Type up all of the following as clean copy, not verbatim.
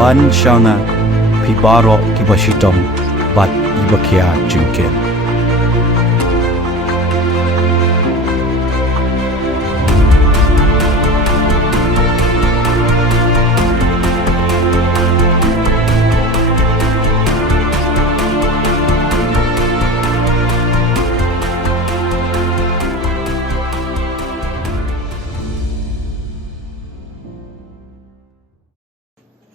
wan shanga pibaro kibashitong bat ibakia junken.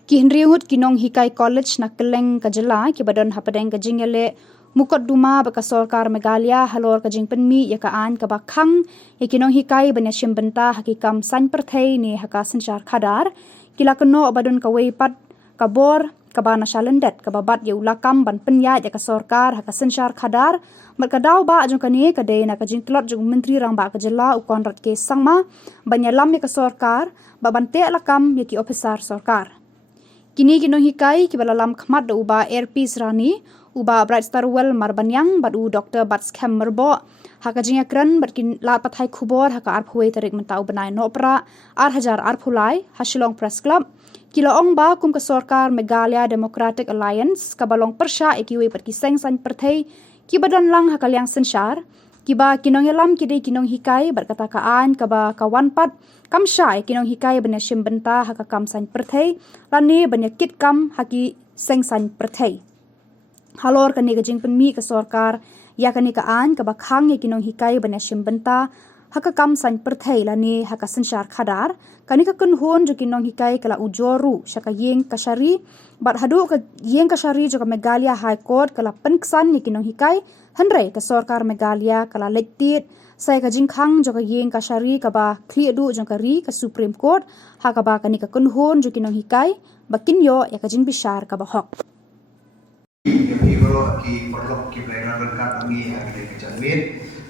Kihinriungut kinong hikai college na keleng kajela kibadon hapadeng kajingele mukot duma baka sorkar Meghalaya halor kajing penmi ya kaan kabakhang ya kinong hikai banya shimbenta hakikam san perthei ni haka sensyar khadar kila keno badon kaweipat kabor kabana shalendet kababat ya ulakam ban penya ya ka sorkar haka sensyar khadar merkadau ba ajung kani kadai na kajing klot jung menteri rang ba kajela ukon rat ke sangma banya lam ya ka sorkar ba bante lakam ya ki officer sorkar. Kini kinong hikai kibalalam khmat da uba airpiece rani uba bright star well marbanyang badu Dr. Bats Kham merbo haka jinga kran batkin la pathai khubor haka arphwe tarik mentau benai nopra hajar arphulai hasilong press club kilaong ba kum ka sorkar Meghalaya Democratic Alliance kabalong persha ikiwe pat kiseng san perthei kibadan lang haka liang sensyar kiba kinong yalam kidei kinong hikai berkata kaan kaba kawan pat kamsha kinong hikai banya shimbenta haka kam san perthei lani banya kit kam haki seng san perthei halor kani gajing penmi ka sorkar ya kani kaan kaba khang kinong hikai banya shimbenta haka kam san perthei lani haka sensyar khadar kani ka kunhon jo kinong hikai kala ujoru shaka yeng kashari bat hadu ka yeng kashari jo ka Meghalaya High Court kala penksan ni kinong hikai Henry ka sorkar Meghalaya kala lektit sai ka jingkhang jo ka yeng ka shari ka ba klidu jo ka ri ka Supreme Court ha ka ba kani ka kunhon jo kinong hikai bakinyo ya ka jing bishar ka ba hok yang hibro ki perlok ki playground berkat kami hari ini kejamit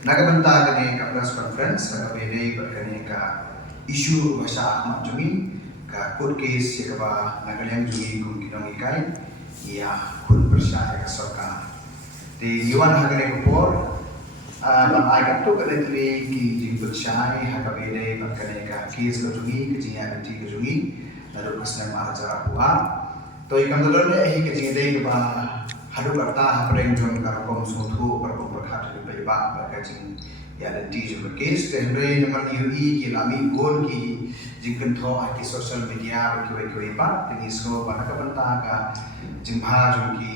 naga benta kani ka press conference naga bede berkani ka isu bahasa Ahmad Jumi ka court case ya ka ba naga yang jumi kum kinong hikai ya kun persyaratan ka sorkar di yuan hagane kupor ban ai tu kene tli ki jingkut syai haka bede bakane ka kis ka jungi ke jinga ti ke jungi lalu kesna maharaja puha to ikam dolone hi ke jinga dei ba hadu karta hapreng jong ka kom suthu par kom berkhat di ba ka jing ya dan ti ju kes te re naman ui ki lami gol ki jingkan tho ki social media ki ba ni so ba ka banta ka jingha jong ki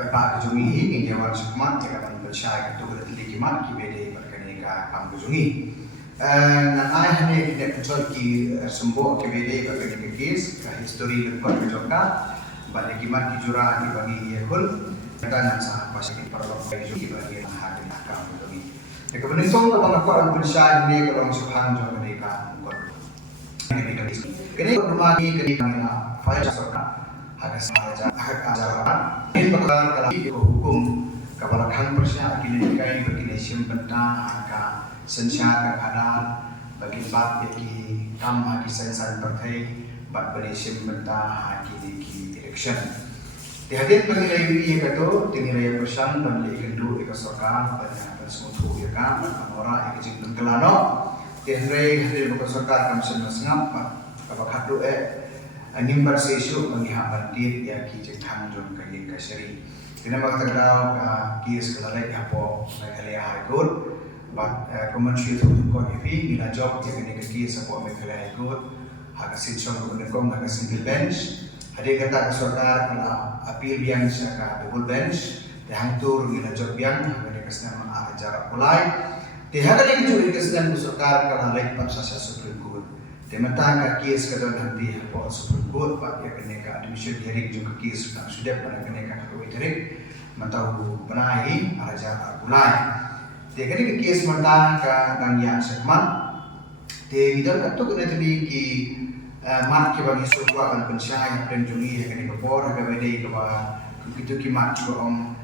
Pak Jungi ini jawab sekemat ya kan bersyai itu berarti kimat ki bede berkene ka Pak Jungi. Nan ai hane tidak betul ki sembo ki bede berkene ke kes ka history lekor beloka bade kimat ki jura ki bagi ya kul kita nan sa pas ki perlu bagi ki bagi hak nak Pak Jungi. Ya kemudian song kalau aku orang bersyai ni kalau subhan jo ni ka ngor. Kene rumah ni kene kana file sorka hak saja hak ajaran ini bakal kalau hukum kepala kan persya kini kai bagi nation benta angka sensyar keadaan bagi bab bagi kam haki sensan partai bab nation benta haki di election tihadir bagi lagi kata tinggal persan dan lagi kendu eka sorkar banyak bersemutu ya kan orang eka jingkun kelano tihadir hadir bukan sorkar kam senasngap apa kadu nimbar sesu mengihat bantir ya ki jengkang jon kali kasari kena magtagdaw ka kis kalalay hapo Meghalaya High Court but commercial to ko ifi ila job ya kani ka kis hapo Meghalaya High Court haka sitson ko ko haka single bench hadi kata ka sorkar kala appeal yang sa ka double bench te hangtur ila job yang haka ni kasna ma ajar pulai te haka ni juri kasna sorkar kala lay papsa sa Supreme Court Temata ka kes ka don nanti po Supreme Court pa ya kene ka admission hearing juga kes na sudah pada kene ka ko hearing matau panai araja ulai te kene ka kes mata ka kangya sekman te bidal ka to kene tadi ki mat ki bagi suwa kan pensyai prem jungi ya kene ka por ha bede ka ba kitu ki mat ko om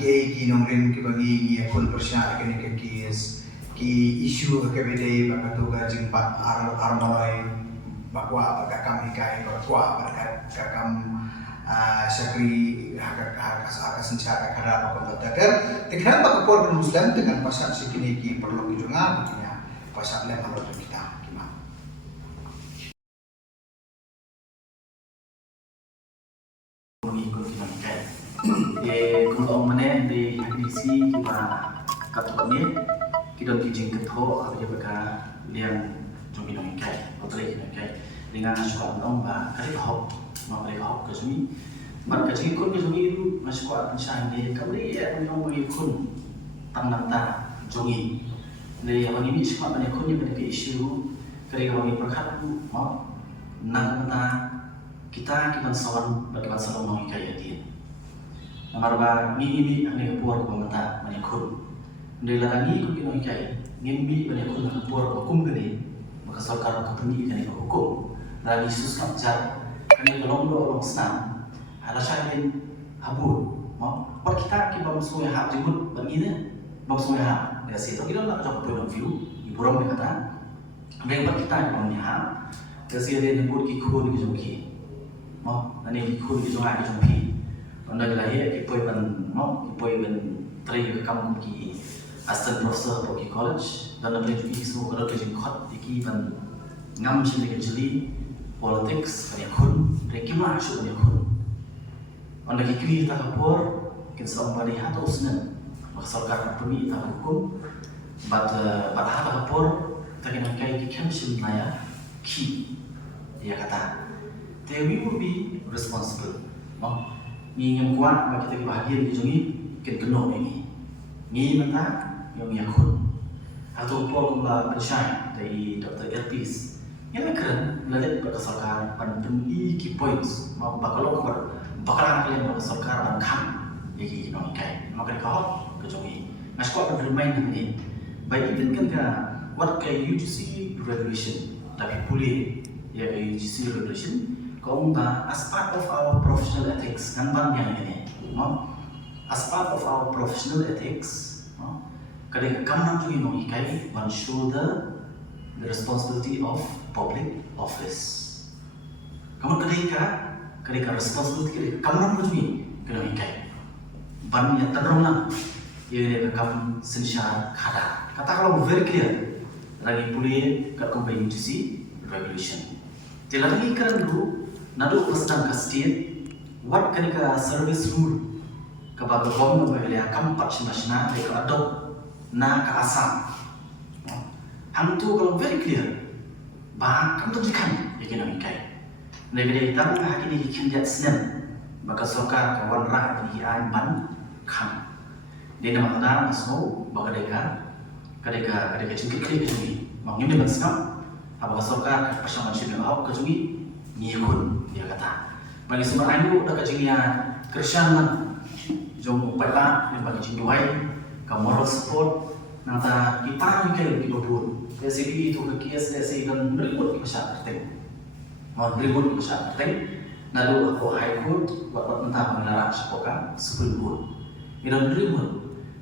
ki nongren ki bagi ya kon persya kene ka kes ki isu ke bede bakatu ga jingpat armolai bakwa bakam ikai bakwa bakam syakri hak sensyara kada bakam tadar teknan bakapor muslim dengan pasal sikini ki perlu kijunga punya pasal yang harus kita hari si kita katutnya kita kijing ketho apa baka liang jombi nong kai otre nong kai dengan suka nong ba kali hok mau kali hok ke sini mar ka ji kun ke sini itu masuk ke pensang dia kali ya nong bagi kun tang nata jongi dari yang ini suka banyak kun yang ada isu kali kami perkat mau nang nata kita sawan bagi sawan nong kai dia Namar ba ini ane kapur ko mata banyak kun Ndai larangi ko kinoi kai ngimbi banyak kun kapur hukum kani maka sarkar ko puni kani ko hukum lagi sus kapjar kani kolong do long senam hala syaiin habur mo par kita ki bam sungai hab jimut bagi ne bam sungai hab ya si to kita nak jauh point of view iburam ni kata ambil par kita ki bam ni hab ya si ada nebut ki kun ki jongki mo ane ki kun ki jonga ki jongpi Anda lahir kipoi ban trai ke kamu ki assistant professor po ki college dan ada juga semua kalau kerja khot ki ban ngam sini ke jeli politics kan yakun reki masuk kan yakun anda ki kiri tak kapur kin somebody hato usnen mak sarkar puni tak hukum bat hata kapur tak kena kai ki kemsin naya ki dia kata we will be responsible ni yang kuat bagi kita bahagia di jongi ken kenok ini ni mata yang yakun atau pol kumla pensyai dari Dr. Elpis yang keren lalit berkesalkan pada beni key points mau bakal bakalan kalian berkesalkan dan kan jadi nong kai maka kau ke jongi ngaskuat bermain ini baik even kan ka what kai UGC regulation tapi pulih ya UGC regulation kau as part of our professional ethics kan yang ini, as part of our professional ethics, kadang kamu juga mau ikai one shoulder the responsibility of public office. Kamu kadang responsibility kamu juga kena ikai. Ban yang terorang, ia kamu sensyar kada. Kata kalau very clear, lagi pulih kat company UGC regulation. Jadi lagi kan dulu. Nadu pesan kasih, what kenika service rule kepada government bagaimana kampat sina mereka adopt na ke asam. Hantu kalau very clear, bah kamu tunjukkan yang kai. Negeri kita hak ini kian senem, maka sokar kawan rak ini ban kan. Di nama kita masuk kadeka jengkit kiri mau nyampe masuk, apakah sokar pasangan sini awak kejungi Nyikun dia kata bagi semua ayu dah kecilnya Krisyanan jom upaya yang bagi cinduai ke moral support nata iparang ke kibubun SCP itu ke kias desi dan ribut ke masyarakat terteng mau ribut ke masyarakat terteng lalu aku high court buat mentah mengelarang sepoka 10 bulan iran ribut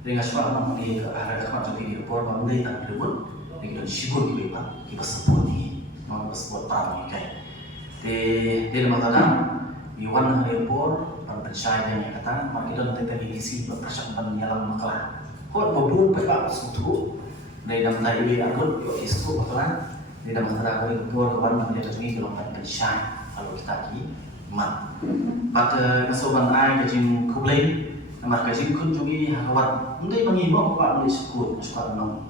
dengan sebab orang ini ke arah tempat jadi di por bangun tak ribut dengan sibuk di bawah kita sebut ni mau sebut perang kai di dalam tanah Iwan Haripur percaya yang kata makidan tentang isi persiapan menyalam makalah. Kau bobo pepak suatu dari dalam tadi aku isu makalah di dalam tanah aku kawan menjadi tungi kalau percaya kalau kita ki man. Pada kesoban ai kajing kublai nama kajing kun jungi kawan untuk mengimau pak boleh sekut suka nong.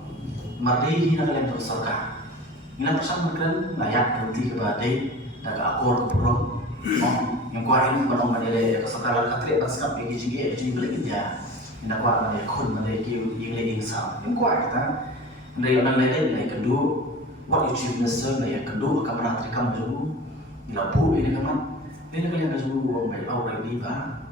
Mardai hina kalian terserka. Ina persiapan kalian layak berhenti kepada daga akor pro yang kuah ini kalau menilai kesalahan katri pasca PGJ jadi balik dia yang kuah menilai kun menilai yang lain sama yang kuah kita dari orang lain kedua what you choose necessary yang kedua kamera terikam dulu ilapu ini kaman ini kalian harus dulu baik awal di ba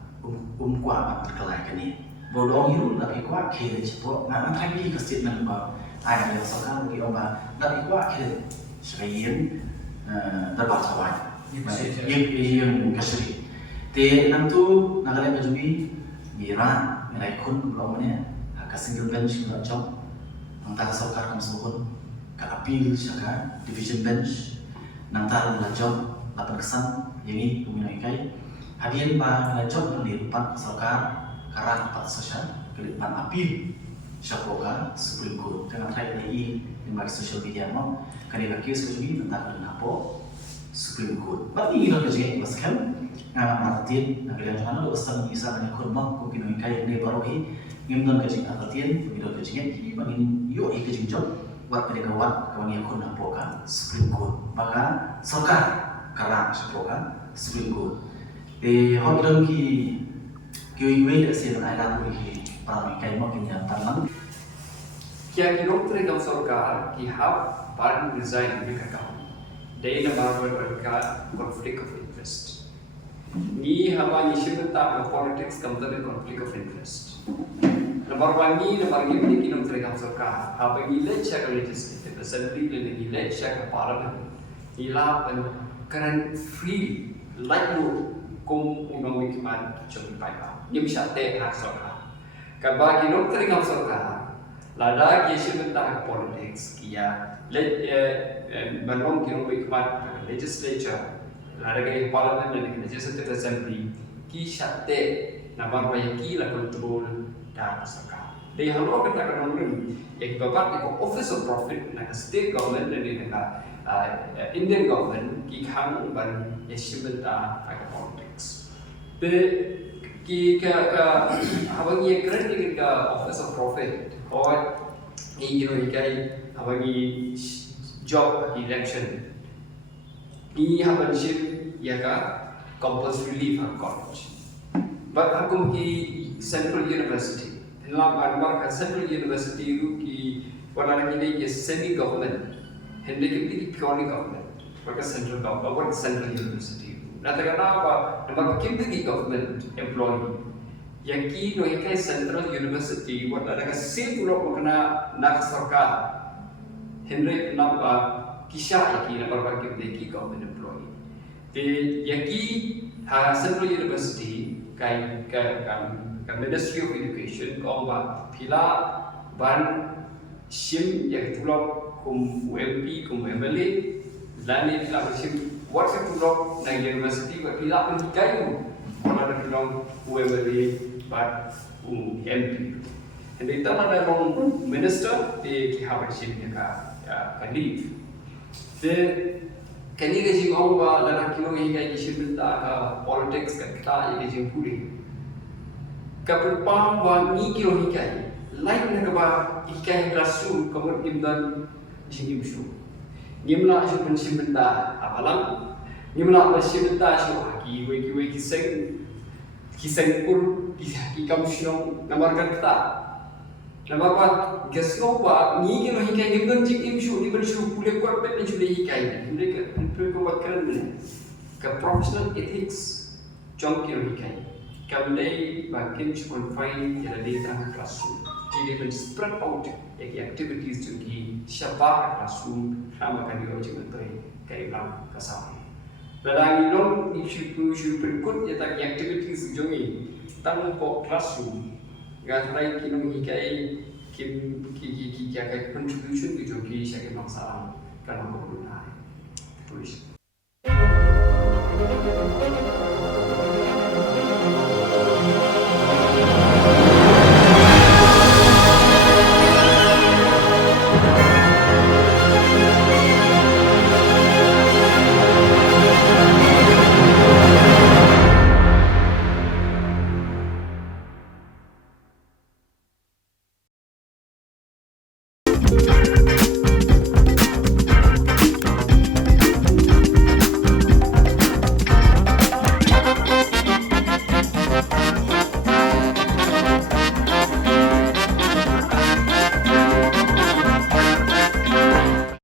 kuah berkelai ini bodoh hiru tapi kuah kiri cepat nak lagi ke statement ba ayat yang sekarang bagi orang tapi kuah kiri selain terbatas awal, yang kasih. Tapi nanti nakalian kejungi, mira, nilai kun belum mana, ke single bench nggak job, nanti sokar kamu sebut, ke appeal siapa, division bench, nanti nilai job, lapan kesan, yang ini peminat ikai, hadirin bah nilai job yang dirupat sokar, karang empat sosial, kelipan appeal, siapa kan, Supreme Court, dengan try lagi di social media mau. Kadang-kadang kes kejungi tentang apa Supreme Court. Berarti kita kerja pas kan, artian, agak jangan ada usaha bisa banyak korban, kau kena ikai ini baru hi, ngimdon kerja artian, kita kerja ini bangin yo kerja job, buat mereka buat kawan yang kau nampak Supreme Court, maka sarkar kalang sepokan Supreme Court. Hal kita kioi sih dengan ayat ini, para ikai makin yang tanam. Kia kirok terkam sarkar ki hab parang design mereka. Day na ka conflict of interest. Ni haba ni shibata politics kam tare conflict of interest. Number 1 ni number gimni kinam tare kam sarkar haba ni lecha ka legislative assembly le ni lecha ka parliament. Ila pen current free like no kum ungam wikiman chobi pai ba. Ni bisa te hak sarkar. Ka ba kinam tare kam sarkar lada ki shibata politics kia Bangun kini berikmat legislature, lada ke parliament dan legislative assembly, ki syate nama bayaki la control dan sarkar. Dari halau kita akan menurut, yang bapak itu office of profit, nak state government dan nak Indian government, ki hang ban yeshibenta agak politics. Jadi ki abang ye keren ni ke office of profit, or ini ikai abang job election. Ini haban ship ya ka compulsory leave of college. But akum ki Central University. Dalam anwar ka Central University itu ki wala lagi ni semi government. Hindi ki purely government. Wala central government, wala Central University. Nanti kenapa? Nama ki government employee. Yang ki no ikai Central University wala lagi simpulo makna nak sarkar. Henry kenapa kisah ini nak berbagi bagi government employee. Jadi yaki Central University kan Ministry of Education kau pila ban sim yang tulok kum UMP kum MLA lani pila sim WhatsApp tulok na university pila pun kayu kalau ada tulok UMLA ban MP. Jadi tanah dalam minister di kihabat sim ka leave. Then kani ke jing awwa lana kilo hingga ishibta ka politics ka kta ye jing puri. Ka pulpam wa ni kilo hingga like na ka ba hingga classroom kamur imdan jing imshu. Nimla shu penshibta apalang nimla penshibta shu ki we kiseng pur ki kamshong namar ka kta. Nampak gesno ba ni kilo hikai ni bukan cik imshu ni bershu kuliah kuat pun sudah hikai ni mereka buat keren ni ke professional ethics jom kilo hikai kamdai bakin cukun fine jadi tang classroom jadi men spread out activities tu ki syabah classroom sama kan dia cuma tu kai lam kasar dalam ilmu isu berikut ya tak activities jongi tang ko classroom Gathrai kini hikai ki kai contribution ki joki syakir masalah kalau berguna tulis.